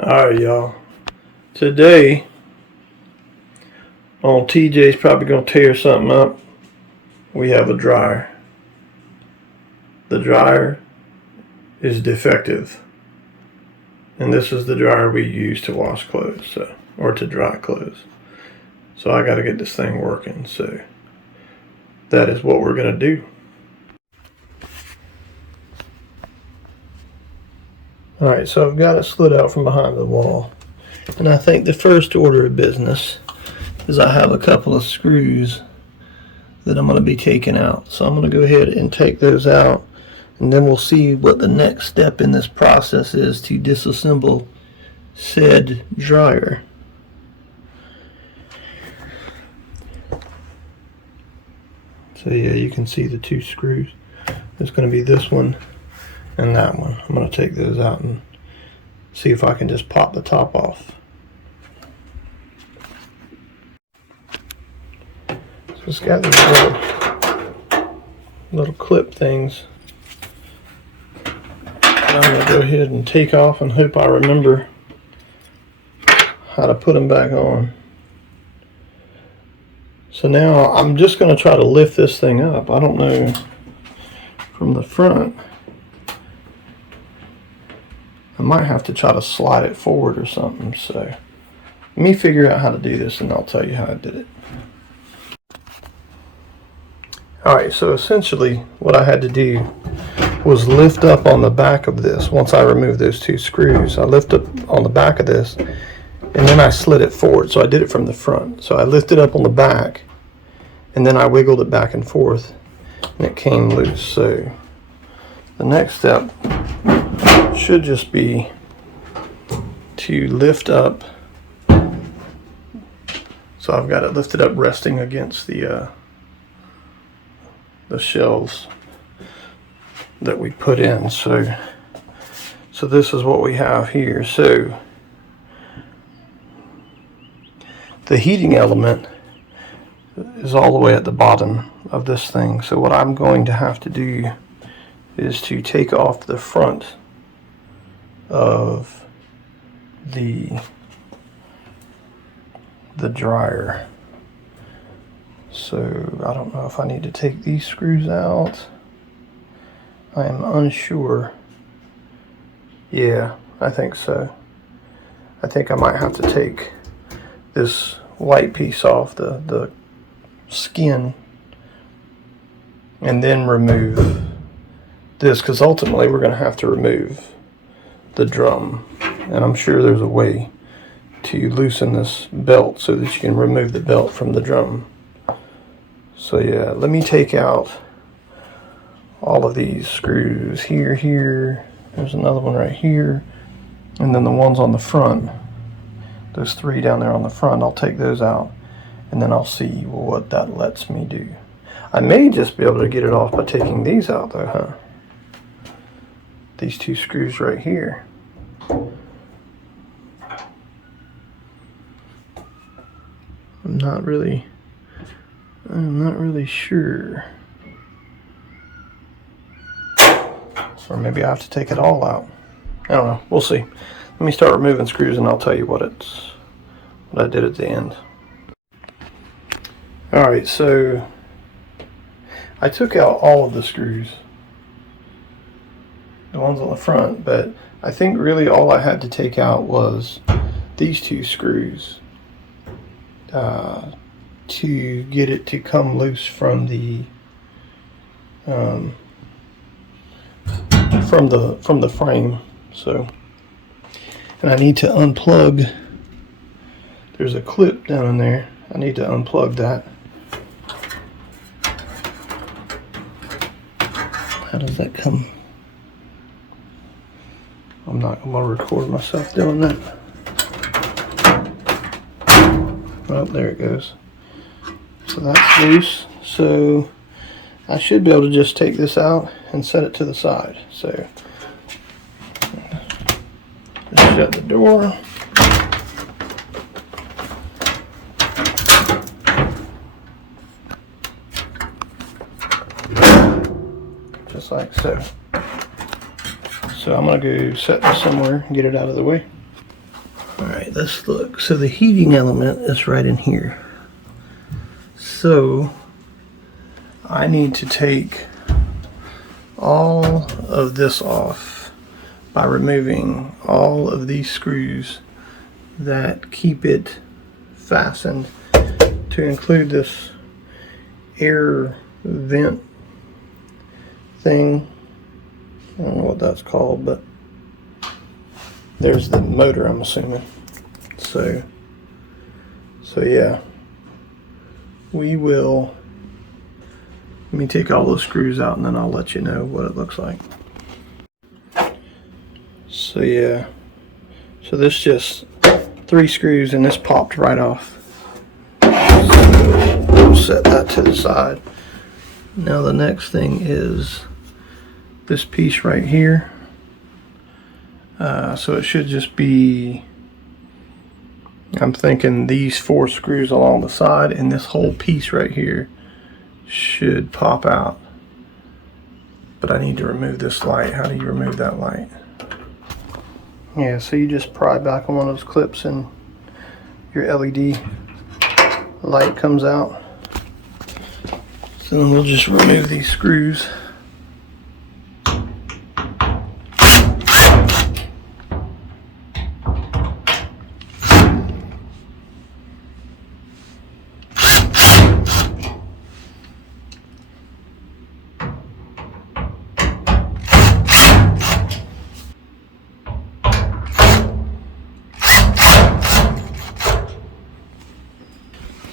Alright, y'all. Today, on TJ's probably going to tear something up, we have a dryer. The dryer is defective. And this is the dryer we use to wash clothes, or to dry clothes. So I got to get this thing working. So that is what we're going to do. Alright, so I've got it slid out from behind the wall. And I think the first order of business is I have a couple of screws that I'm going to be taking out. So I'm going to go ahead and take those out, and then we'll see what the next step in this process is to disassemble said dryer. So yeah, you can see the two screws. It's going to be this one and that one. I'm going to take those out and see if I can just pop the top off. So it's got these little clip things that I'm going to go ahead and take off and hope I remember how to put them back on. So now I'm just going to try to lift this thing up. I don't know from the front. I might have to try to slide it forward or something. So let me figure out how to do this and I'll tell you how I did it. Alright, so essentially what I had to do was lift up on the back of this. Once I removed those two screws, I lifted up on the back of this and then I slid it forward. So I did it from the front. So I lifted up on the back and then I wiggled it back and forth and it came loose. So the next step should just be to lift up. So I've got it lifted up resting against the shelves that we put in. So this is what we have here. So the heating element is all the way at the bottom of this thing. So what I'm going to have to do is to take off the front of the dryer. So I don't know if I need to take these screws out. I am unsure. Yeah, I think so. I think I might have to take this white piece off, the skin, and then remove this, because ultimately we're going to have to remove the drum, and I'm sure there's a way to loosen this belt so that you can remove the belt from the drum. So yeah, let me take out all of these screws here, there's another one right here, and then the ones on the front, those three down there on the front, I'll take those out and then I'll see what that lets me do. I may just be able to get it off by taking these out though, huh? These two screws right here. I'm not really sure. Or maybe I have to take it all out. I don't know. We'll see. Let me start removing screws and I'll tell you what I did at the end. Alright, so I took out all of the screws. The ones on the front, but I think really all I had to take out was these two screws to get it to come loose from the frame. So, and I need to unplug. There's a clip down in there. I need to unplug that. How does that come? I'm not going to record myself doing that. Oh, there it goes. So that's loose. So I should be able to just take this out and set it to the side. So just shut the door. Just like so. So I'm going to go set this somewhere and get it out of the way. Alright, let's look. So the heating element is right in here. So I need to take all of this off by removing all of these screws that keep it fastened, to include this air vent thing. I don't know what that's called, but there's the motor, I'm assuming. So yeah, we will, let me take all those screws out and then I'll let you know what it looks like. So yeah, so this just 3 screws and this popped right off. So we'll set that to the side. Now the next thing is this piece right here. So it should just be, I'm thinking these 4 screws along the side, and this whole piece right here should pop out. But I need to remove this light. How do you remove that light? Yeah, so you just pry back on one of those clips and your LED light comes out. So then we'll just remove these screws.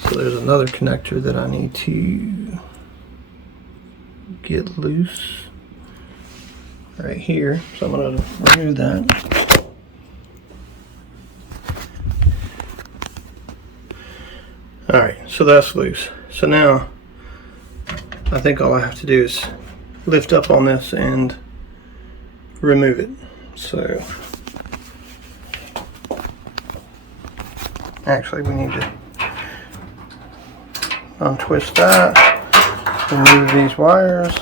So there's another connector that I need to get loose right here. So I'm going to remove that. Alright, so that's loose. So now I think all I have to do is lift up on this and remove it. So actually we need to untwist that, remove these wires,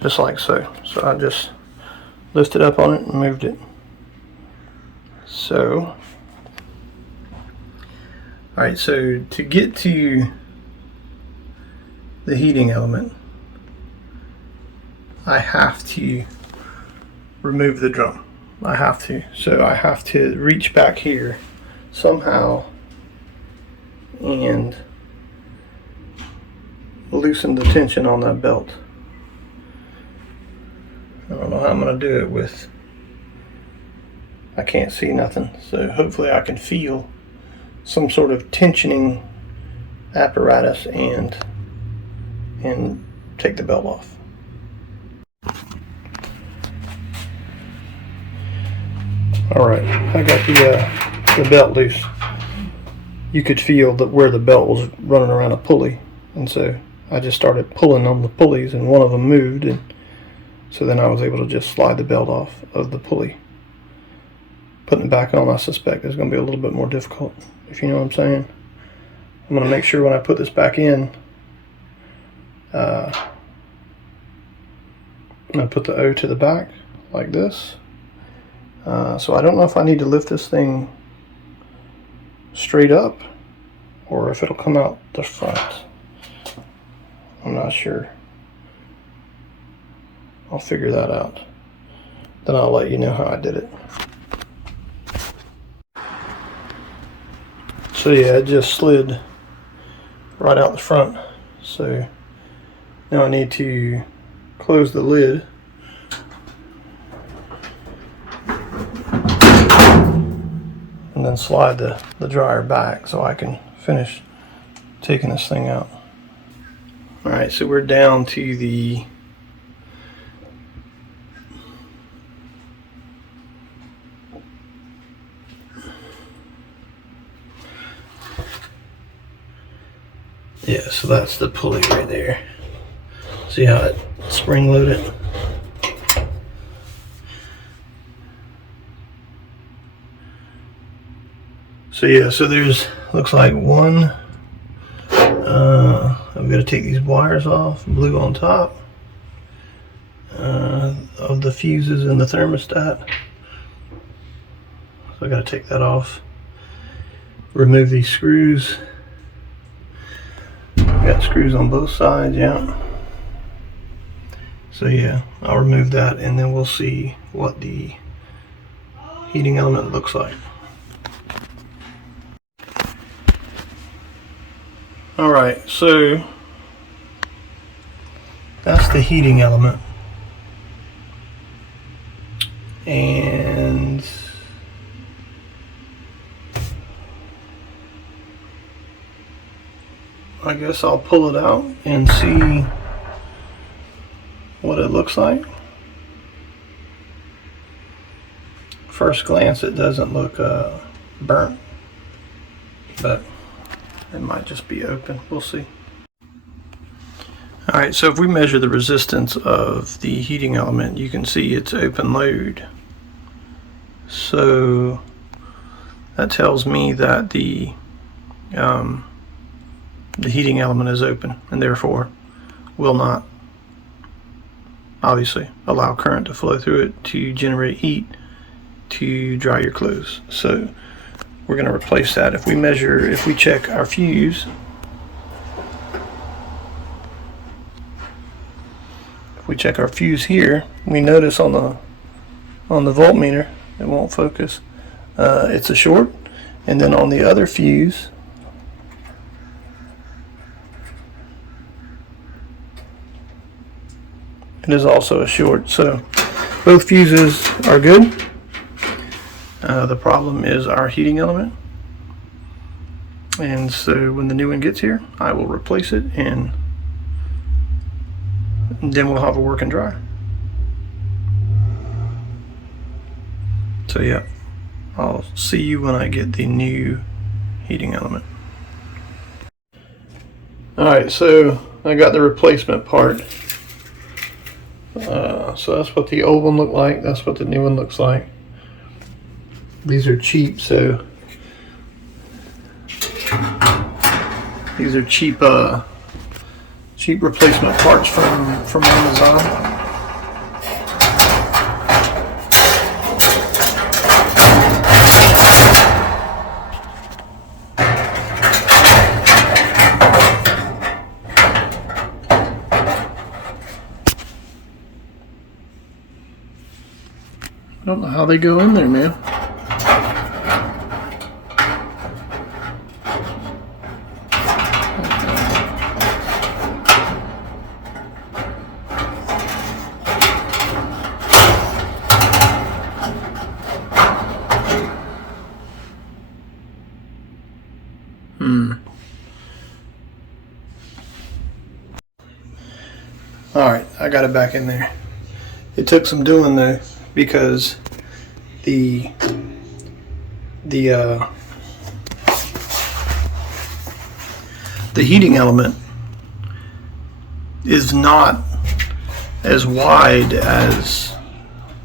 just like so. So I just lifted up on it and moved it. So, alright, so to get to the heating element, I have to remove the drum. I have to. So I have to reach back here somehow and loosen the tension on that belt. I don't know how I'm going to do it with, I can't see nothing, so hopefully I can feel some sort of tensioning apparatus and take the belt off. Alright, I got the belt loose. You could feel where the belt was running around a pulley, and so I just started pulling on the pulleys and one of them moved, and so then I was able to just slide the belt off of the pulley. Putting it back on, I suspect, is going to be a little bit more difficult, if you know what I'm saying. I'm going to make sure when I put this back in, I'm going to put the O to the back like this. So I don't know if I need to lift this thing straight up or if it'll come out the front. I'm not sure. I'll figure that out. Then I'll let you know how I did it. So yeah, it just slid right out the front. So now I need to close the lid. And then slide the dryer back so I can finish taking this thing out. Alright, so we're down to the yeah, so that's the pulley right there. See how it spring loaded? So yeah, so there's, looks like 1, I'm going to take these wires off, blue on top, of the fuses in the thermostat. So I got to take that off. Remove these screws. Got screws on both sides, yeah. So yeah, I'll remove that and then we'll see what the heating element looks like. Alright, so that's the heating element. And I guess I'll pull it out and see what it looks like. First glance, it doesn't look burnt, but it might just be open. We'll see. Alright, so if we measure the resistance of the heating element, you can see it's open load. So that tells me that the heating element is open and therefore will not obviously allow current to flow through it to generate heat to dry your clothes. So we're going to replace that. If we check our fuse, here, we notice on the voltmeter, it won't focus, it's a short, and then on the other fuse, it is also a short. So both fuses are good. The problem is our heating element, and so when the new one gets here, I will replace it and then we'll have a working dryer. So yeah, I'll see you when I get the new heating element. Alright, so I got the replacement part. So that's what the old one looked like, that's what the new one looks like. These are cheap, so these are cheap replacement parts from Amazon. I don't know how they go in there, man. Alright, I got it back in there. It took some doing though, because the heating element is not as wide as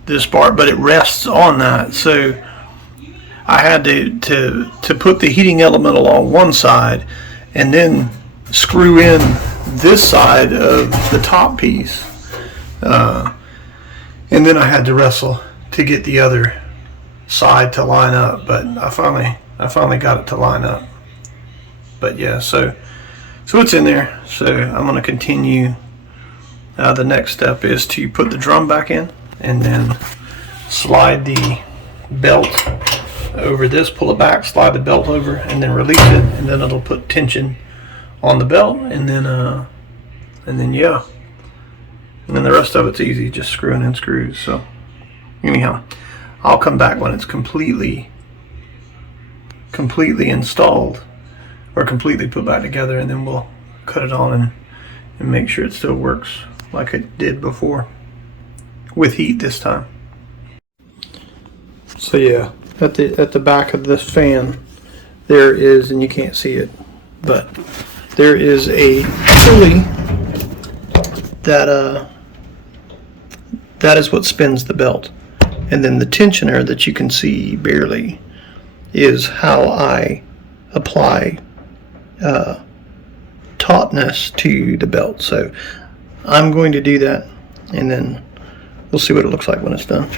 this part, but it rests on that. So I had to put the heating element along one side and then screw in this side of the top piece, and then I had to wrestle to get the other side to line up, but I finally got it to line up. But yeah, so it's in there. So I'm going to continue. The next step is to put the drum back in and then slide the belt over this, pull it back, slide the belt over, and then release it, and then it'll put tension on the belt, and then yeah, and then the rest of it's easy, just screwing in screws. So anyhow, I'll come back when it's completely installed or completely put back together, and then we'll cut it on and make sure it still works like it did before, with heat this time. So yeah, at the back of this fan there is, and you can't see it, but there is a pulley that is what spins the belt, and then the tensioner that you can see barely is how I apply tautness to the belt. So I'm going to do that, and then we'll see what it looks like when it's done.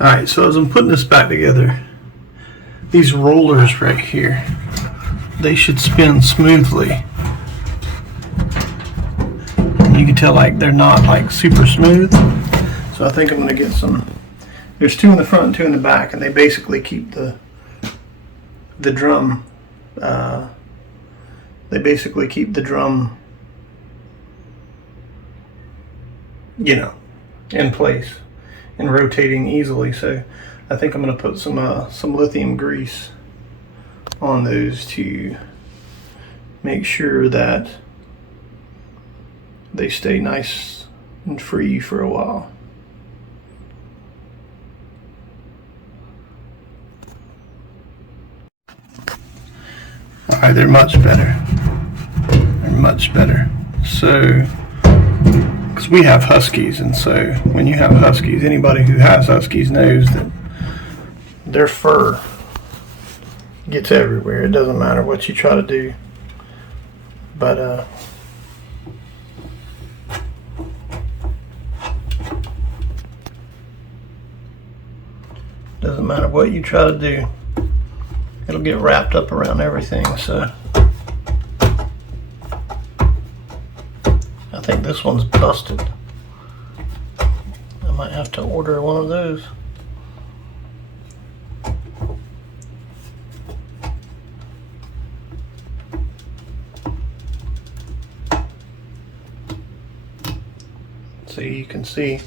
Alright, so as I'm putting this back together, these rollers right here, they should spin smoothly. And you can tell like they're not like super smooth. So I think I'm going to get some. There's two in the front and two in the back, and they basically keep the drum. They basically keep the drum, you know, in place and rotating easily. So I think I'm going to put some lithium grease on those to make sure that they stay nice and free for a while. Alright, they're much better. They're much better. So, because we have huskies, and so when you have huskies, anybody who has huskies knows that their fur gets everywhere. It doesn't matter what you try to do. But doesn't matter what you try to do, it'll get wrapped up around everything. So I think this one's busted. I might have to order one of those. So you can see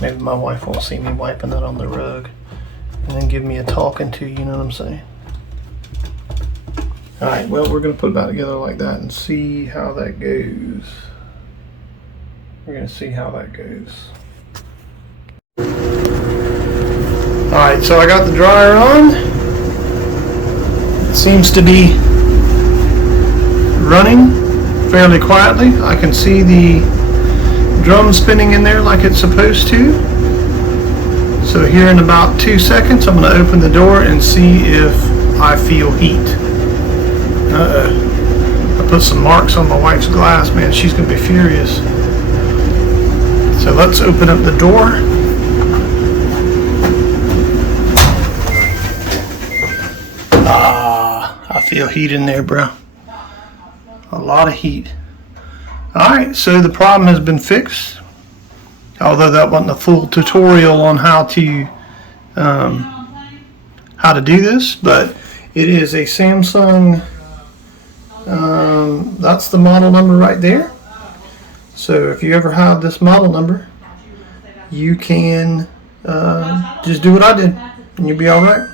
maybe my wife won't see me wiping that on the rug and then give me a talking to, you know what I'm saying? Alright, well, we're going to put it back together like that and see how that goes. We're going to see how that goes. Alright, so I got the dryer on. It seems to be running fairly quietly. I can see the drum spinning in there like it's supposed to. So here in about 2 seconds, I'm going to open the door and see if I feel heat. I put some marks on my wife's glass, man. She's going to be furious. So let's open up the door. I feel heat in there, bro. A lot of heat. Alright, so the problem has been fixed. Although that wasn't a full tutorial on how to do this, but it is a Samsung. That's the model number right there. So if you ever have this model number, you can just do what I did, and you'll be all right.